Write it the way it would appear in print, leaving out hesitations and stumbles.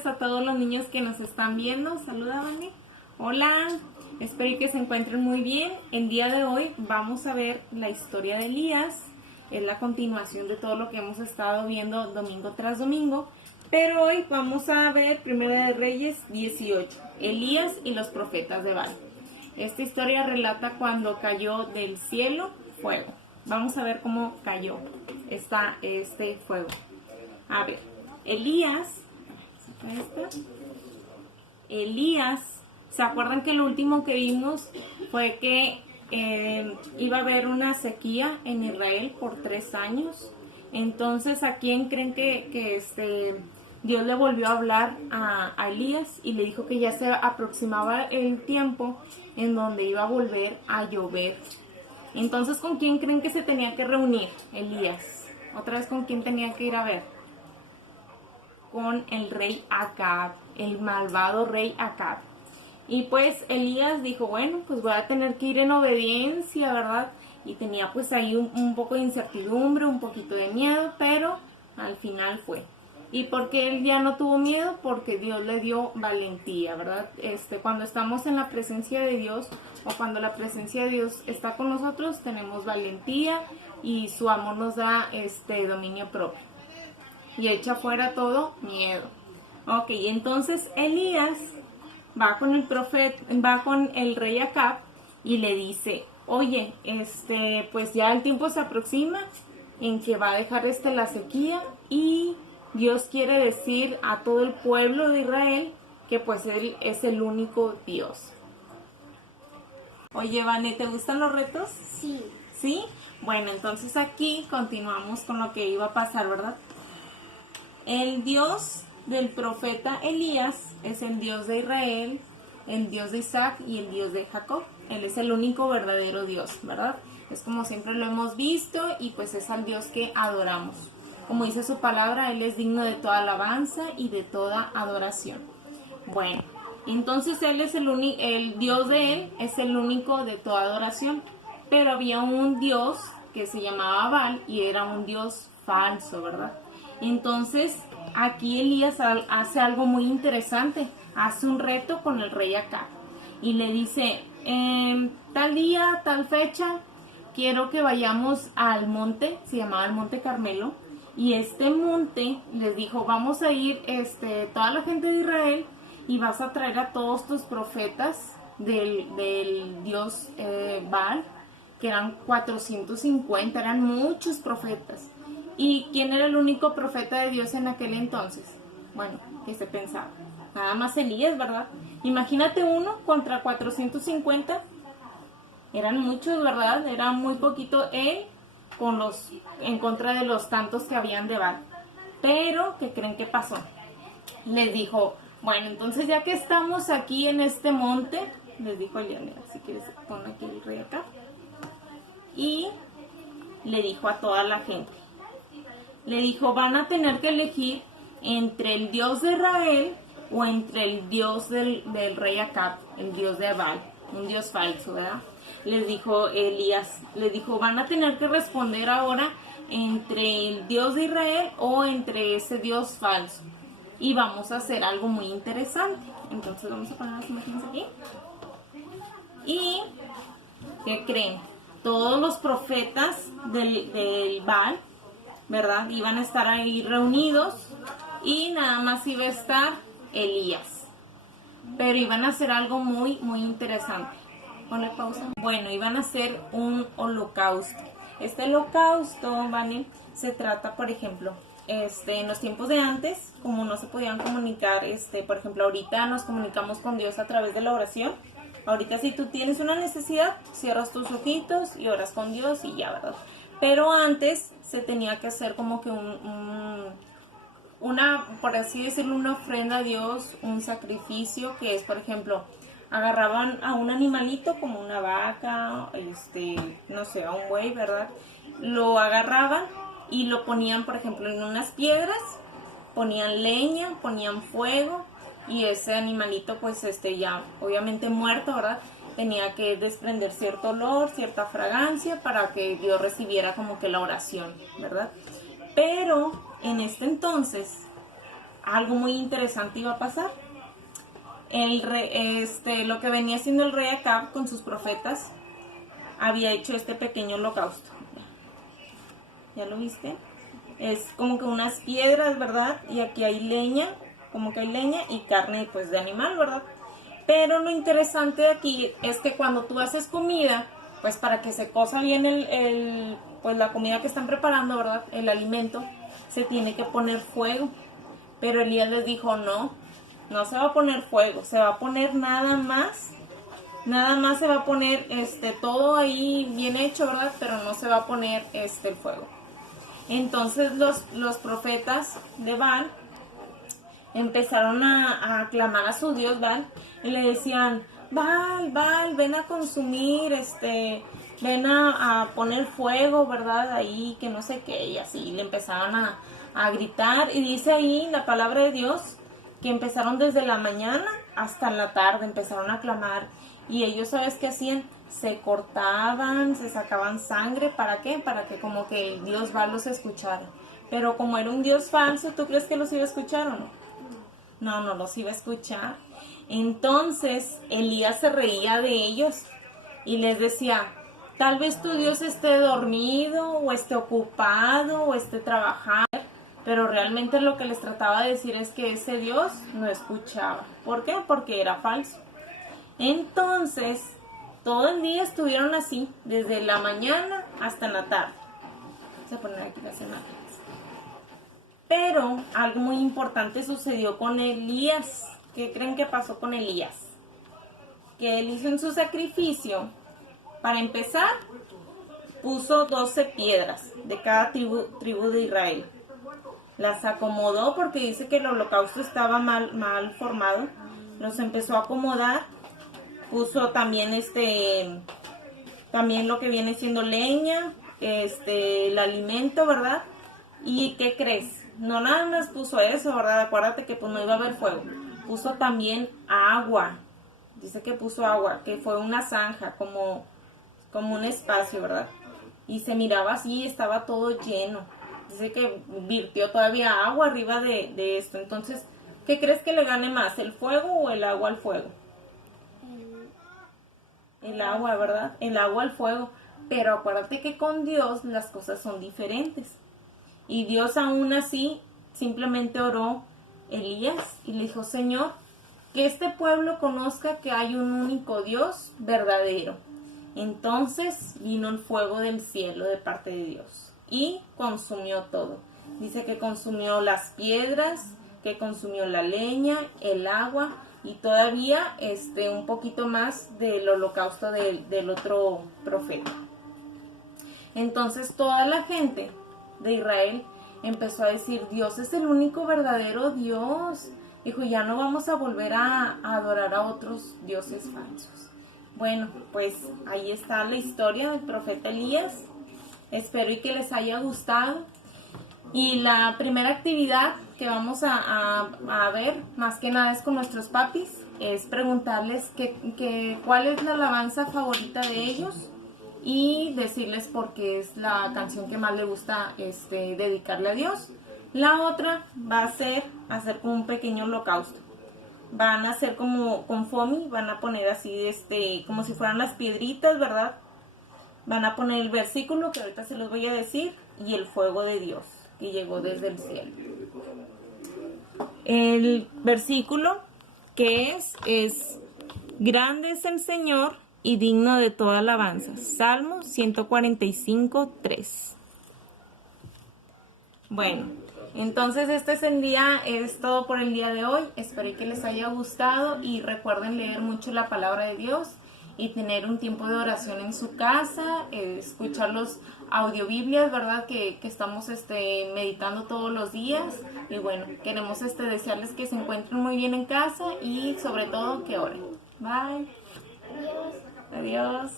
tardes a todos los niños que nos están viendo. Saluda, Vane. Hola, espero que se encuentren muy bien. El día de hoy vamos a ver la historia de Elías. Es la continuación de todo lo que hemos estado viendo domingo tras domingo. Pero hoy vamos a ver Primera de Reyes 18, Elías y los profetas de Baal. Esta historia relata cuando cayó del cielo fuego. Vamos a ver cómo cayó este fuego. A ver, Elías, ¿se acuerdan que lo último que vimos fue que iba a haber una sequía en Israel por 3 años? Entonces, ¿a quién creen que Dios le volvió a hablar a Elías y le dijo que ya se aproximaba el tiempo en donde iba a volver a llover? Entonces, ¿con quién creen que se tenía que reunir Elías? Otra vez, ¿con quién tenía que ir a ver? Con el rey Acab, el malvado rey Acab. Y pues Elías dijo, bueno, pues voy a tener que ir en obediencia, ¿verdad? Y tenía pues ahí un poco de incertidumbre, un poquito de miedo, pero al final fue. ¿Y por qué él ya no tuvo miedo? Porque Dios le dio valentía, ¿verdad? Cuando estamos en la presencia de Dios o cuando la presencia de Dios está con nosotros, tenemos valentía y su amor nos da dominio propio y echa fuera todo miedo. Ok, entonces Elías va con el rey Acab y le dice, oye, pues ya el tiempo se aproxima en que va a dejar la sequía y Dios quiere decir a todo el pueblo de Israel que pues Él es el único Dios. Oye, Vane, ¿te gustan los retos? Sí. ¿Sí? Bueno, entonces aquí continuamos con lo que iba a pasar, ¿verdad? El Dios del profeta Elías es el Dios de Israel, el Dios de Isaac y el Dios de Jacob. Él es el único verdadero Dios, ¿verdad? Es como siempre lo hemos visto y pues es al Dios que adoramos. Como dice su palabra, Él es digno de toda alabanza y de toda adoración. Bueno, entonces Él es el Dios de Él es el único de toda adoración. Pero había un Dios que se llamaba Baal y era un Dios falso, ¿verdad? Entonces aquí Elías hace algo muy interesante. Hace un reto con el rey Acab y le dice, tal día, tal fecha, quiero que vayamos al monte, se llamaba el Monte Carmelo, y este monte les dijo, vamos a ir toda la gente de Israel y vas a traer a todos tus profetas del dios Baal, que eran 450, eran muchos profetas. ¿Y quién era el único profeta de Dios en aquel entonces? Bueno, ¿qué se pensaba? Nada más Elías, ¿verdad? Imagínate uno contra 450. Eran muchos, ¿verdad? Era muy poquito él en contra de los tantos que habían de Baal. Pero, ¿qué creen que pasó? Les dijo, bueno, entonces ya que estamos aquí en este monte, les dijo Elías, mira, si quieres pon aquí el rey acá. Y le dijo a toda la gente, le dijo, van a tener que elegir entre el Dios de Israel o entre el Dios del rey Acab, el Dios de Baal, un Dios falso, ¿verdad? Les dijo Elías, les dijo, van a tener que responder ahora entre el Dios de Israel o entre ese Dios falso. Y vamos a hacer algo muy interesante. Entonces vamos a poner las imágenes aquí. Y, ¿qué creen? Todos los profetas del Baal, ¿verdad? Iban a estar ahí reunidos y nada más iba a estar Elías. Pero iban a hacer algo muy, muy interesante. Ponle pausa. Bueno, iban a hacer un holocausto. Este holocausto, ¿vale? Se trata, por ejemplo, en los tiempos de antes, como no se podían comunicar, por ejemplo, ahorita nos comunicamos con Dios a través de la oración. Ahorita si tú tienes una necesidad, cierras tus ojitos y oras con Dios y ya, ¿verdad? Pero antes se tenía que hacer como que una, por así decirlo, una ofrenda a Dios, un sacrificio, que es, por ejemplo, agarraban a un animalito como una vaca, no sé, a un buey, ¿verdad? Lo agarraban y lo ponían, por ejemplo, en unas piedras, ponían leña, ponían fuego y ese animalito, pues, ya obviamente muerto, ¿verdad? Tenía que desprender cierto olor, cierta fragancia para que Dios recibiera como que la oración, ¿verdad? Pero en este entonces algo muy interesante iba a pasar. Lo que venía haciendo el rey Acab con sus profetas, había hecho este pequeño holocausto. ¿Ya lo viste? Es como que unas piedras, ¿verdad? Y aquí hay leña, como que hay leña y carne pues de animal, ¿verdad? Pero lo interesante de aquí es que cuando tú haces comida, pues para que se cosa bien pues la comida que están preparando, ¿verdad? El alimento, se tiene que poner fuego. Pero Elías les dijo, no se va a poner fuego, se va a poner nada más se va a poner todo ahí bien hecho, ¿verdad? Pero no se va a poner el fuego. Entonces los profetas de Baal empezaron a clamar a su Dios Baal y le decían, Baal, ven a consumir, ven a poner fuego, ¿verdad? Ahí, que no sé qué, y así le empezaban a gritar. Y dice ahí la palabra de Dios que empezaron desde la mañana hasta la tarde, empezaron a clamar. Y ellos, ¿sabes qué hacían? Se cortaban, se sacaban sangre. ¿Para qué? Para que como que el Dios Baal los escuchara. Pero como era un Dios falso, ¿tú crees que los iba a escuchar o no? No los iba a escuchar. Entonces Elías se reía de ellos y les decía, tal vez tu Dios esté dormido o esté ocupado o esté trabajando. Pero realmente lo que les trataba de decir es que ese Dios no escuchaba. ¿Por qué? Porque era falso. Entonces, todo el día estuvieron así, desde la mañana hasta la tarde. Vamos a poner aquí las imágenes. Pero algo muy importante sucedió con Elías. ¿Qué creen que pasó con Elías? Que él hizo en su sacrificio, para empezar, puso 12 piedras de cada tribu de Israel. Las acomodó porque dice que el holocausto estaba mal formado. Los empezó a acomodar. Puso también también lo que viene siendo leña, el alimento, ¿verdad? ¿Y qué crees? No nada más puso eso, ¿verdad? Acuérdate que pues no iba a haber fuego. Puso también agua. Dice que puso agua, que fue una zanja, como un espacio, ¿verdad? Y se miraba así, estaba todo lleno. Dice que virtió todavía agua arriba de esto. Entonces, ¿qué crees que le gane más, el fuego o el agua al fuego? El agua, ¿verdad? El agua al fuego. Pero acuérdate que con Dios las cosas son diferentes. Y Dios aún así simplemente oró Elías y le dijo, Señor, que este pueblo conozca que hay un único Dios verdadero. Entonces vino el fuego del cielo de parte de Dios y consumió todo. Dice que consumió las piedras, que consumió la leña, el agua y todavía un poquito más del holocausto del otro profeta. Entonces toda la gente de Israel empezó a decir, Dios es el único verdadero Dios. Dijo, ya no vamos a volver a adorar a otros dioses falsos. Bueno, pues ahí está la historia del profeta Elías. Espero y que les haya gustado. Y la primera actividad que vamos a ver, más que nada es con nuestros papis, es preguntarles cuál es la alabanza favorita de ellos y decirles por qué es la canción que más les gusta dedicarle a Dios. La otra va a ser hacer como un pequeño holocausto. Van a hacer como con foamy, van a poner así como si fueran las piedritas, ¿verdad? Van a poner el versículo que ahorita se los voy a decir y el fuego de Dios que llegó desde el cielo. El versículo que es grande es el Señor y digno de toda alabanza. Salmo 145, 3. Bueno, entonces es todo por el día de hoy. Espero que les haya gustado y recuerden leer mucho la palabra de Dios y tener un tiempo de oración en su casa, escuchar los audiobiblias, ¿verdad? Que estamos meditando todos los días. Y bueno, queremos desearles que se encuentren muy bien en casa y sobre todo que oren. Bye. Adiós. Adiós.